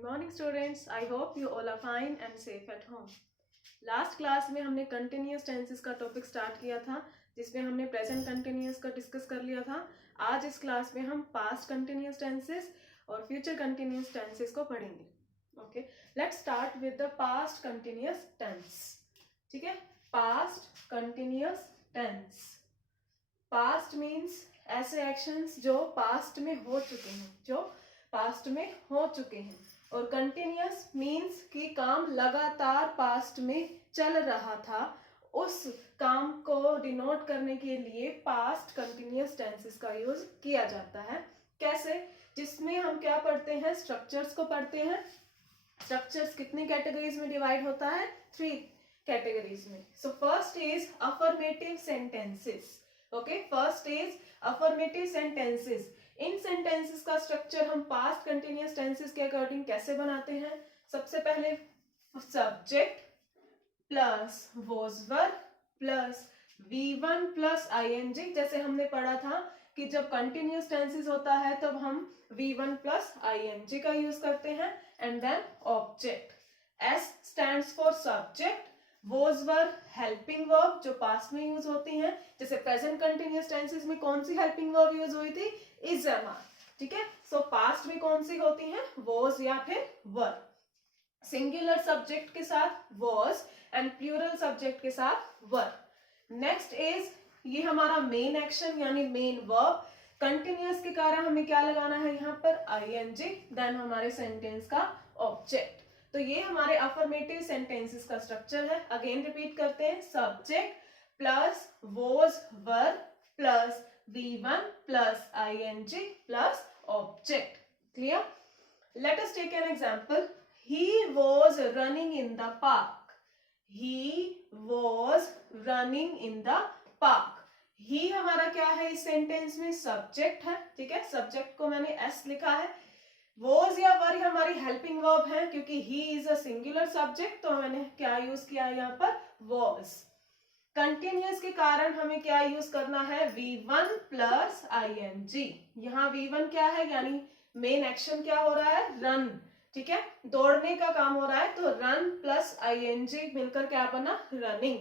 Good morning students, I hope you all are fine and safe at home. Last class में हमने continuous tenses का topic start किया था, जिसमें हमने प्रेजेंट कंटिन्यूस का डिस्कस कर लिया था। आज इस क्लास में हम पास्ट कंटिन्यूस टेंसेस और फ्यूचर कंटिन्यूस टेंसेस को पढ़ेंगे। Okay, let's start with the past continuous tense. ठीक है, past continuous tense. Past means ऐसे एक्शंस जो पास्ट में हो चुके हैं, और कंटिन्यूस मीन्स कि काम लगातार पास्ट में चल रहा था। उस काम को डिनोट करने के लिए पास्ट कंटिन्यूस टेंसेस का यूज किया जाता है। कैसे? जिसमें हम क्या पढ़ते हैं, स्ट्रक्चर्स को पढ़ते हैं। स्ट्रक्चर्स कितनी कैटेगरीज में डिवाइड होता है? 3 कैटेगरीज में। So first is affirmative sentences. Okay, first is affirmative sentences. In sentences का स्ट्रक्चर हम पास्ट कंटिन्यूस टेंसेस के अकॉर्डिंग कैसे बनाते हैं? सबसे पहले subject plus was verb plus V1 plus ING। जैसे हमने पढ़ा था कि जब कंटिन्यूस टेंसेस होता है तब हम V1 प्लस ING का यूज करते हैं। And then object, S stands for subject, was verb helping verb जो पास्ट में यूज होती हैं। जैसे प्रेजेंट कंटिन्यूस टेंसेस में कौन सी हेल्पिंग वर्ब यूज हुई थी? Is am are. ठीक है, सो पास्ट में कौन सी होती हैं? वॉज या फिर वर्ब। सिंगुलर सब्जेक्ट के साथ वॉज एंड प्लूरल सब्जेक्ट के साथ वर्ब। नेक्स्ट इज, ये हमारा मेन एक्शन यानी मेन वर्ब। कंटिन्यूस के कारण हमें क्या लगाना है यहाँ पर? ING। देन हमारे सेंटेंस का ऑब्जेक्ट। तो ये हमारे अफर्मेटिव सेंटेंसेस का स्ट्रक्चर है। अगेन रिपीट करते हैं, subject plus was verb plus V1 plus ING plus object. Clear? Let us take an example. He was running in the park. He was running in the park. He हमारा क्या है इस sentence में? Subject है। ठीक है, subject को मैंने S लिखा है। was या were हमारी हेल्पिंग वर्ब है, क्योंकि he is a singular subject, तो मैंने क्या यूज किया है यहाँ पर? was। कंटिन्यूस के कारण हमें क्या यूज करना है? V1 plus ING। यहाँ V1 क्या है, यानी मेन एक्शन क्या हो रहा है? रन। ठीक है, दौड़ने का काम हो रहा है, तो रन प्लस ING मिलकर क्या बना? रनिंग।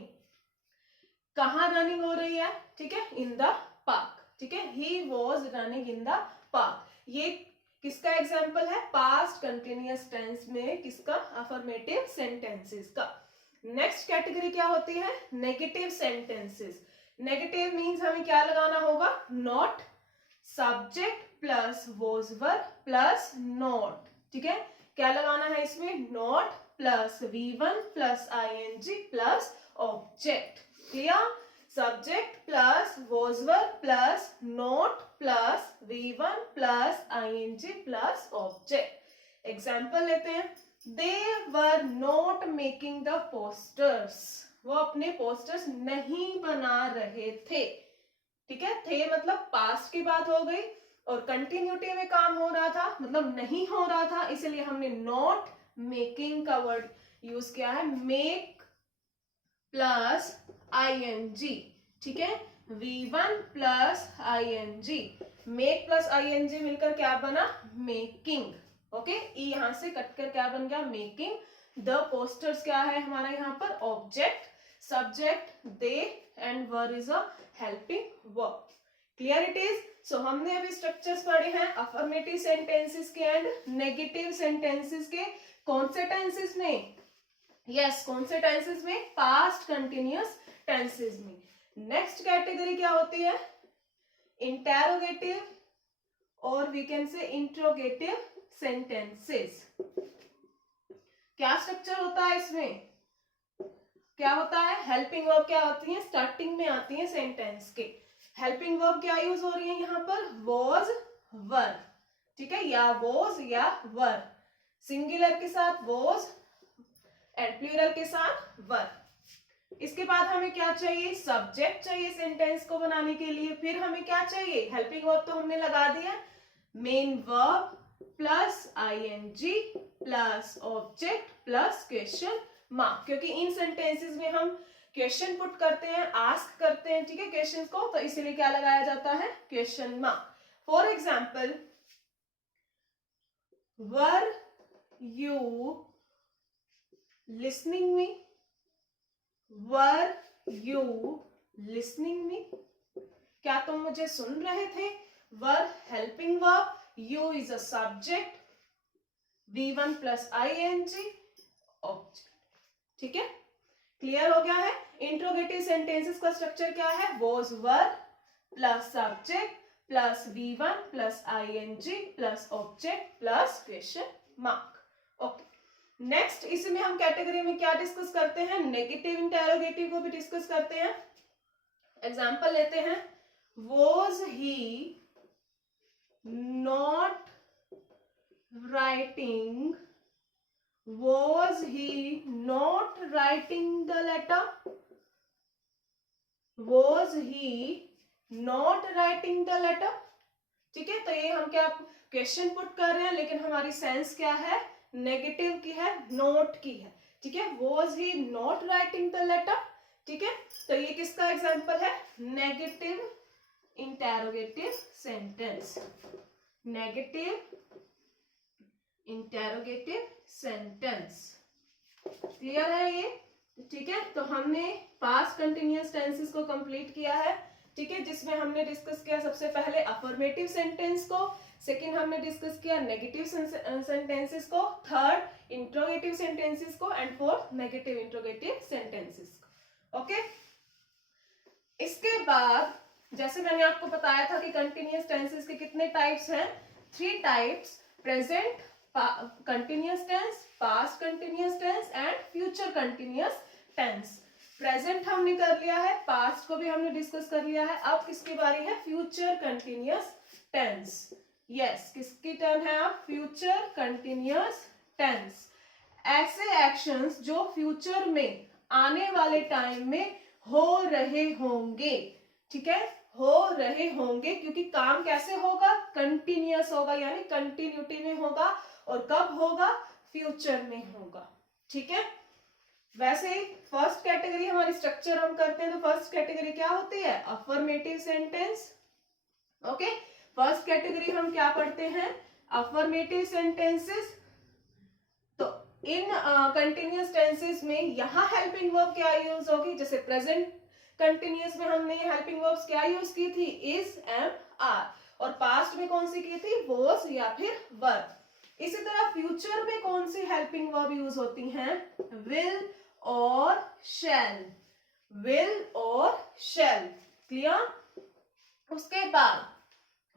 कहाँ रनिंग हो रही है? ठीक है, इन द पार्क। ठीक है, he was running in the park. ये किसका एग्जाम्पल है? पास्ट कंटिन्यूअस टेंस में किसका? अफर्मेटिव सेंटेंसेस का। नेक्स्ट कैटेगरी क्या होती है? Negative sentences. नेगेटिव मीन्स हमें क्या लगाना होगा? Not, subject plus was verb plus not. ठीक है, क्या लगाना है इसमें? Not plus V1 plus ING plus object. Clear? Subject plus was verb plus not plus V1 plus ING plus object. Example लेते हैं। They were not making the posters. वो अपने पोस्टर्स नहीं बना रहे थे। ठीक है, थे मतलब पास्ट की बात हो गई, और कंटिन्यूटी में काम हो रहा था मतलब नहीं हो रहा था, इसलिए हमने नॉट मेकिंग का वर्ड यूज किया है। Make plus ING। ठीक है, V1 plus ING, make plus ING मिलकर क्या बना? मेकिंग। ओके, ई यहां से कटकर क्या बन गया? मेकिंग। द पोस्टर्स क्या है हमारा यहाँ पर? ऑब्जेक्ट। सब्जेक्ट दे and verb is a helping verb. Clear it is? So हमने अभी स्ट्रक्चर्स पढ़े हैं अफर्मेटिव सेंटेंसेस के एंड नेगेटिव सेंटेंसेस के। कौन से टेंसेस में? यस, कौन से टेंसेस में? पास्ट कंटिन्यूअस टेंसेस में। नेक्स्ट कैटेगरी क्या होती है? इंटेरोगेटिव और we can say interrogative sentences. क्या स्ट्रक्चर होता है इसमें? क्या होता है? हेल्पिंग वर्ब क्या होती है? स्टार्टिंग में आती है सेंटेंस के। हेल्पिंग वर्ब क्या यूज हो रही है यहाँ पर? Was verb. ठीक है, या वॉज या वर्ब। सिंगुलर के साथ वॉज एंड प्लूरल के साथ वर्ब। इसके बाद हमें क्या चाहिए? सब्जेक्ट चाहिए सेंटेंस को बनाने के लिए। फिर हमें क्या चाहिए? हेल्पिंग वर्ब तो हमने लगा दिया, main verb plus ING plus object plus question mark, क्योंकि इन सेंटेंसेस में हम क्वेश्चन पुट करते हैं, आस्क करते हैं, ठीक है, क्वेश्चन को, तो इसीलिए क्या लगाया जाता है? Question mark. For example, were you listening me? Were you listening me? क्या तुम मुझे सुन रहे थे? Were helping verb, you is a subject, V1 plus ing object. ठीक है, क्लियर हो गया है? इंट्रोगेटिव सेंटेंसेस का स्ट्रक्चर क्या है? was were plus subject plus V1 plus ing plus object plus question mark. Okay, next इसमें हम कैटेगरी में क्या डिस्कस करते हैं? नेगेटिव इंटेरोगेटिव को भी डिस्कस करते हैं. एग्जांपल लेते हैं. Was he not writing? Was he not writing the letter? Was he not writing the letter? ठीक है, तो ये हम क्या क्वेश्चन पुट कर रहे हैं, लेकिन हमारी सेंस क्या है? नेगेटिव की है, नोट की है. ठीक है, was he not writing the letter? ठीक है, तो ये किसका एग्जांपल है? Negative interrogative sentence. Negative interrogative sentence. Clear है ये? ठीक है, तो हमने पास्ट कंटिन्यूअस टेंसेस को कंप्लीट किया है. ठीक है, जिसमें हमने डिस्कस किया सबसे पहले अफर्मेटिव सेंटेंस को, सेकंड हमने डिस्कस किया नेगेटिव सेंटेंसेस को, थर्ड इंट्रोगेटिव सेंटेंसेस को, and fourth negative interrogative sentences को. ओके, इसके बाद जैसे मैंने आपको बताया था कि कंटिन्यूअस टेंसेस के कितने टाइप्स हैं? 3 types. Present continuous tense, past continuous tense and future continuous tense. Present हमने कर लिया है, पास्ट को भी हमने डिस्कस कर लिया है. अब किसकी बारी है? Future continuous tense. यस, किसकी टर्न है? अब फ्यूचर कंटिन्यूअस टेंस. ऐसे एक्शंस जो फ्यूचर में आने वाले टाइम में हो रहे होंगे. ठीक है, हो रहे होंगे, क्योंकि काम कैसे होगा? कंटिन्यूअस होगा, यानी कंटिन्यूटी में होगा. और कब होगा? फ्यूचर में होगा. ठीक है, वैसे ही फर्स्ट कैटेगरी हमारी स्ट्रक्चर हम करते हैं, तो फर्स्ट कैटेगरी क्या होती है? Affirmative sentence. Okay, first category हम क्या पढ़ते हैं? Affirmative sentences. तो इन कंटिन्यूअस टेंसेस में यहाँ हेल्पिंग वर्ब क्या यूज होगी? जैसे प्रेजेंट कंटिन्यूअस में हमने हेल्पिंग वर्ब्स क्या यूज की थी? Is, am, are. और पास्ट में कौन सी की थी? वॉज या फिर वर. इसी तरह फ्यूचर में कौन सी हेल्पिंग वर्ब यूज होती हैं? विल और शैल. विल और शैल. क्लियर? उसके बाद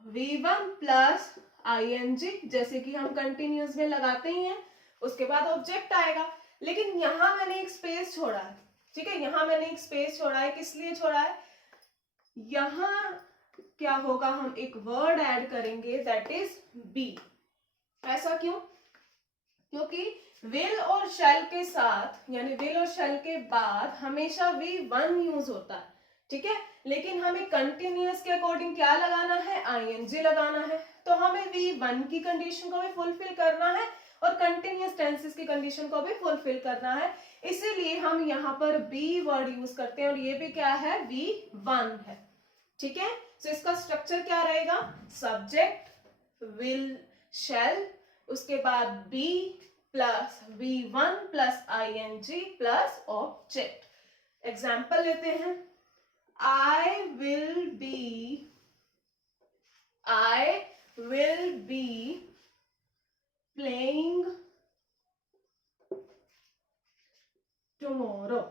V1 प्लस ing, जैसे कि हम कंटिन्यूअस में लगाते ही हैं. उसके बाद ऑब्जेक्ट आएगा, लेकिन यहां मैंने एक स्पेस छोड़ा है. ठीक है, यहां मैंने एक स्पेस छोड़ा है. किस लिए छोड़ा है? यहां क्या होगा? हम एक वर्ड ऐड करेंगे, दैट इज बी. ऐसा क्यों? क्योंकि विल और शैल के साथ, यानी विल और शैल के बाद हमेशा V1 यूज होता है. ठीक है, लेकिन हमें कंटिन्यूअस के अकॉर्डिंग क्या लगाना है? ing लगाना है. तो हमें V1 की कंडीशन को भी फुलफिल करना है और कंटिन्यूअस टेंसेस की कंडीशन को भी फुलफिल करना है. इसीलिए हम यहाँ पर बी वर्ड यूज करते हैं, और ये भी क्या है? V1 है. ठीक है, तो इसका स्ट्रक्चर क्या रहेगा? सब्जेक्ट, विल, शैल, उसके बाद be plus V1 plus ing plus object. Example लेते हैं. I will be playing tomorrow.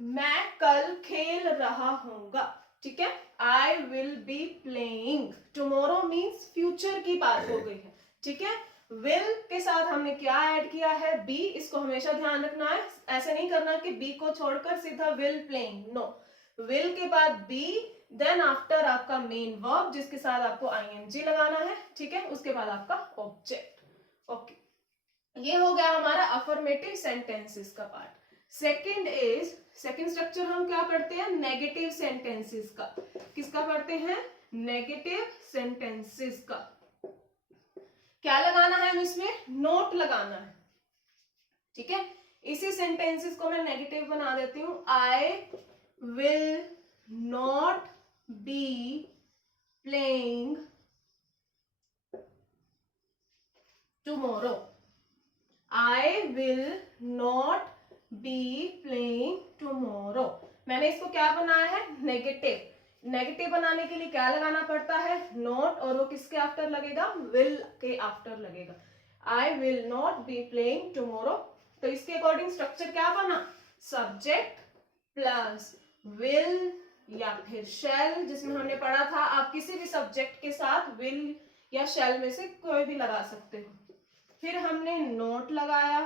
मैं कल खेल रहा हूंगा. ठीक है, I will be playing. tomorrow means future की बात हो गई है. ठीक है, विल के साथ हमने क्या ऐड किया है? बी. इसको हमेशा ध्यान रखना है, ऐसे नहीं करना कि बी को छोड़कर सीधा विल प्लेइंग. नो, विल के बाद बी, देन आफ्टर आपका मेन वर्ब जिसके साथ आपको ing लगाना है. ठीक है, उसके बाद आपका ऑब्जेक्ट. ओके, ये हो गया हमारा अफर्मेटिव सेंटेंसेस का पार्ट. सेकंड स्ट्रक्चर हम क्या पढ़ते हैं? नेगेटिव सेंटेंसेस का. किसका पढ़ते हैं? नेगेटिव सेंटेंसेस का. क्या लगाना है? हम इसमें नोट लगाना है. ठीक है, इसी सेंटेंसेस को मैं नेगेटिव बना देती हूं. I will not be playing tomorrow. I will not be playing tomorrow. मैंने इसको क्या बनाया है, नेगेटिव। नेगेटिव बनाने के लिए क्या लगाना पड़ता है, नॉट, और वो किसके आफ्टर लगेगा, विल के आफ्टर लगेगा। I will not be playing tomorrow। तो इसके अकॉर्डिंग स्ट्रक्चर क्या बना, सब्जेक्ट प्लस विल या फिर शेल, जिसमें हमने पढ़ा था आप किसी भी सब्जेक्ट के साथ विल या शेल में से कोई भी लगा सकते हो। फिर हमने नोट लगाया,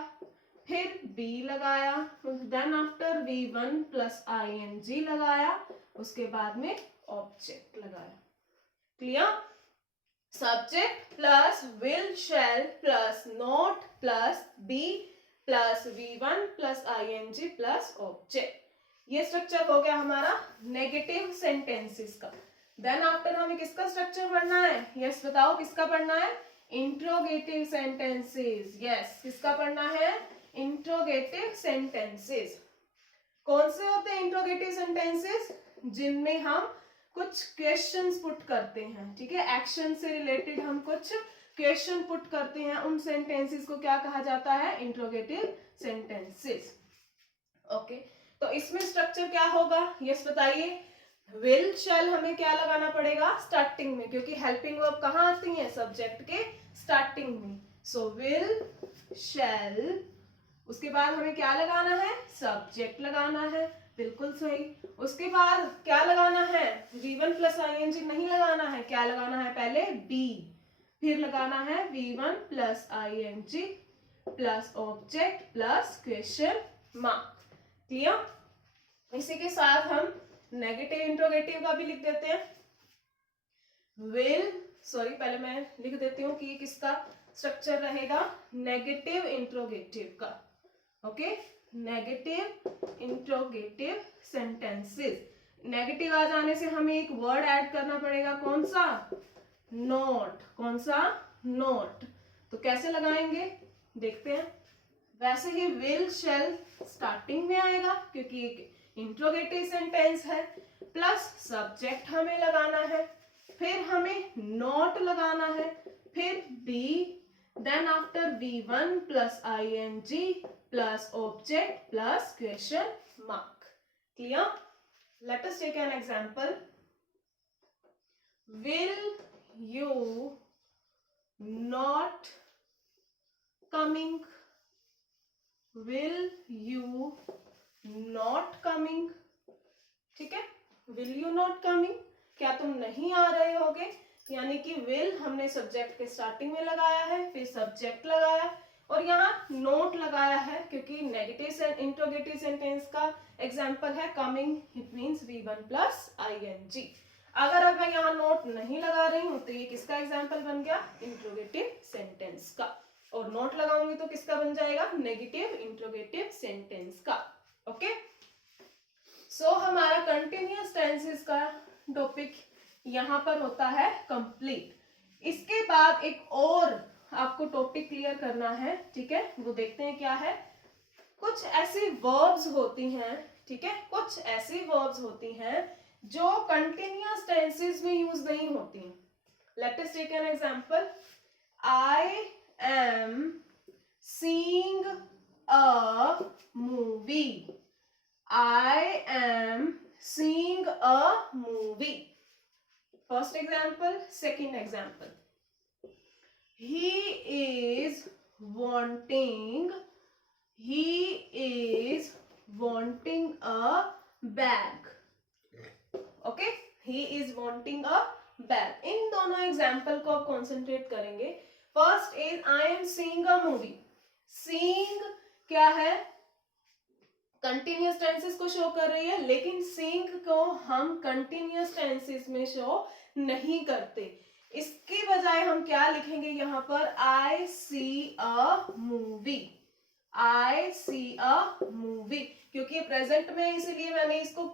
फिर बी लगाया, then after V1 plus ing लगाया, उसके बाद में ऑब्जेक्ट लगाया। Clear, subject plus will shall plus not plus be plus V1 plus ing plus object. ये स्ट्रक्चर हो गया हमारा नेगेटिव सेंटेंसेस का। देन आफ्टर हमें किसका स्ट्रक्चर पढ़ना है, यस बताओ किसका पढ़ना है, इंट्रोगेटिव सेंटेंसेस। यस, किसका पढ़ना है, इंट्रोगेटिव सेंटेंसेस। कौन से होते हैं इंट्रोगेटिव सेंटेंसेस, जिनमें हम कुछ क्वेश्चंस पुट करते हैं, ठीक है, एक्शन से रिलेटेड हम कुछ क्वेश्चन पुट करते हैं, उन सेंटेंसेस को क्या कहा जाता है, इंट्रोगेटिव सेंटेंसेस। ओके, तो इसमें स्ट्रक्चर क्या होगा, यस बताइए। विल शेल हमें क्या लगाना पड़ेगा, स्टार्टिंग में, क्योंकि हेल्पिंग वर्ब कहाँ आती है, सब्जेक्ट के स्टार्टिंग में। सो विल शेल, उसके बाद हमें क्या लगाना है, सब्जेक्ट लगाना है, बिल्कुल सही। उसके बाद क्या लगाना है, V1 प्लस ing नहीं लगाना है, क्या लगाना है, पहले बी, फिर लगाना है V1 plus ing plus object plus question mark. Clear, इसी के साथ हम नेगेटिव इंट्रोगेटिव का भी लिख देते हैं। विल, सॉरी पहले मैं लिख देती हूँ कि किसका स्ट्रक्चर रहेगा, नेगेटिव इंट्रोगेटिव का। Okay, negative interrogative sentences. Negative आ जाने से हमें एक वर्ड ऐड करना पड़ेगा, कौन सा, नोट। कौन सा, नोट। तो कैसे लगाएंगे देखते हैं। वैसे ही विल शेल स्टार्टिंग में आएगा क्योंकि एक इंट्रोगेटिव सेंटेंस है, प्लस सब्जेक्ट हमें लगाना है, फिर हमें नोट लगाना है, फिर be, then after V1 plus ing plus object plus question mark. Clear, let us take an example. Will you not coming, will you not coming, ठीक है, विल यू नॉट कमिंग, क्या तुम नहीं आ रहे होगे, यानी कि विल हमने सब्जेक्ट के स्टार्टिंग में लगाया है, फिर सब्जेक्ट लगाया, और यहाँ नोट लगाया है क्योंकि नेगेटिव इंट्रोगेटिव सेंटेंस का एग्जांपल है coming, it means V1 plus ing। अगर अब मैं यहाँ नोट नहीं लगा रही हूं तो ये किसका एग्जांपल बन गया, इंट्रोगेटिव सेंटेंस का, और नोट लगाऊंगी तो किसका बन जाएगा, नेगेटिव इंट्रोगेटिव सेंटेंस का। ओके, सो हमारा कंटिन्यूअस टेंसेस का टॉपिक यहाँ पर होता है कंप्लीट। इसके बाद एक और आपको टॉपिक क्लियर करना है, ठीक है, वो देखते हैं क्या है। कुछ ऐसी वर्ब्स होती हैं, ठीक है, कुछ ऐसी वर्ब्स होती हैं जो कंटिन्यूअस टेंसेस में यूज नहीं होती हैं। Let us take an example. I am seeing a movie. I am seeing a movie. First example, second example. He is wanting a bag. Okay, he is wanting a bag. इन दोनों example को आप concentrate करेंगे। First is I am seeing a movie. Seeing क्या है, continuous tenses को show कर रही है, लेकिन सीइंग को हम कंटिन्यूअस टेंसेस में शो नहीं करते। इसके बजाय हम क्या लिखेंगे यहाँ पर, I see a movie. I see a movie, क्योंकि प्रेजेंट में, इसीलिए मैंने इसको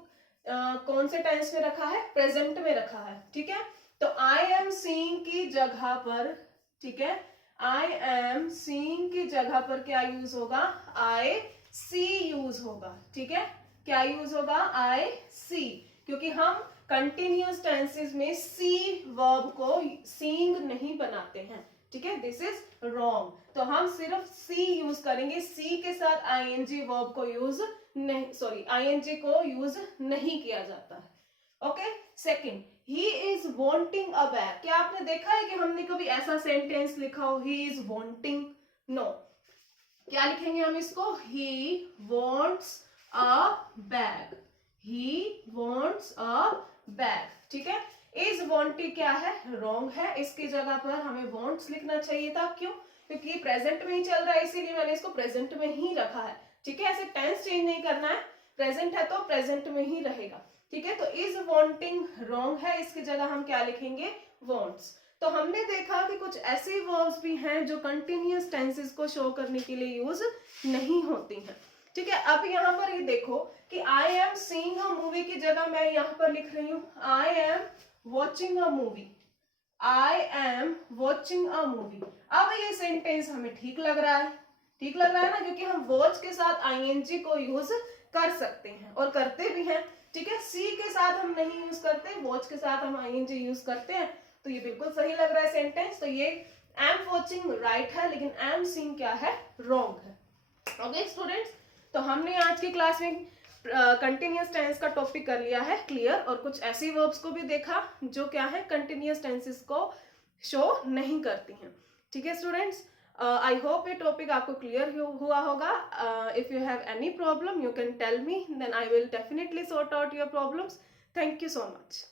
कौन से टेंस में रखा है, प्रेजेंट में रखा है, ठीक है। तो आई एम सीइंग की जगह पर, ठीक है, आई एम सीइंग की जगह पर क्या यूज होगा, आई सी यूज होगा, ठीक है। क्या यूज होगा, आई सी, क्योंकि हम कंटिन्यूअस टेंसेस में सी वर्ब को सीइंग नहीं बनाते हैं, ठीक है, दिस इज रॉन्ग। तो हम सिर्फ सी यूज करेंगे, सी के साथ आईएनजी वर्ब को यूज नहीं, सॉरी आईएनजी को यूज नहीं किया जाता है। Okay, second, he is wanting a bag. क्या आपने देखा है कि हमने कभी ऐसा सेंटेंस लिखा हो ही इज वांटिंग? नो, क्या लिखेंगे हम इसको? He wants a bag, he wants a bag, ठीक है। इज वॉन्टी क्या है? रॉन्ग है, इसकी जगह पर हमें वॉन्ट्स लिखना चाहिए था। क्यों? क्योंकि प्रेजेंट में ही चल रहा है, इसीलिए मैंने इसको प्रेजेंट में ही रखा है, ठीक है। ऐसे टेंस चेंज नहीं करना है, प्रेजेंट है तो प्रेजेंट में ही रहेगा, ठीक है। तो इज वॉन्टिंग रॉन्ग है, इसकी जगह हम क्या लिखेंगे? वॉन्ट्स। तो हमने देखा कि कुछ ऐसी वर्ब्स भी हैं जो कंटिन्यूअस टेंसेस को शो करने के लिए यूज नहीं होती हैं, ठीक है। अब यहाँ पर ये देखो कि I am seeing a movie की जगह मैं यहाँ पर लिख रही हूँ I am watching a movie, I am watching a movie. अब ये सेंटेंस हमें ठीक लग रहा है, ठीक लग रहा है ना, क्योंकि हम वॉच के साथ आईएनजी को यूज कर सकते हैं और करते भी हैं, ठीक है। सी के साथ हम नहीं यूज करते, वॉच के साथ हम आईएनजी यूज करते हैं, तो ये बिल्कुल सही लग रहा है सेंटेंस। तो ये आई एम वॉचिंग राइट है, लेकिन आई एम सीइंग क्या है? रॉन्ग है। ओके स्टूडेंट्स, तो हमने आज की क्लास में कंटिन्यूअस टेंस का टॉपिक कर लिया है क्लियर, और कुछ ऐसी वर्ब्स को भी देखा जो क्या है, कंटिन्यूअस टेंसेस को शो नहीं करती हैं, ठीक है स्टूडेंट्स। आई होप ये टॉपिक आपको क्लियर हुआ होगा। If you have any problem you can tell me, then I will definitely sort out your problems. Thank you so much.